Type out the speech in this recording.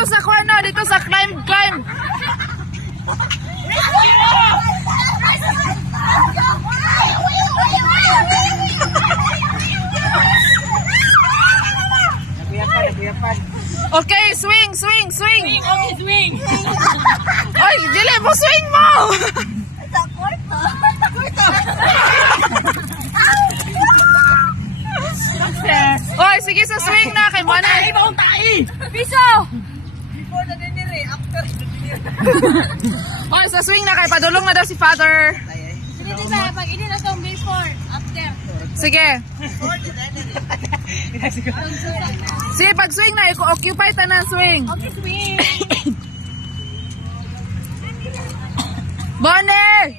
dito sa corner, dito sa climb. Okay, swing. Okay, swing. Oy, dili mo swing mo. Success. Oy, sige sa swing na kay Mane. Ibang tayo. Piso. Before na dinire, after Oy, sa swing na kay padulong na daw si father. Hindi ba, pag ini na itong before, after. Sige. Sige, pag swing na, occupy ta na swing. Okay, swing. Bonnie!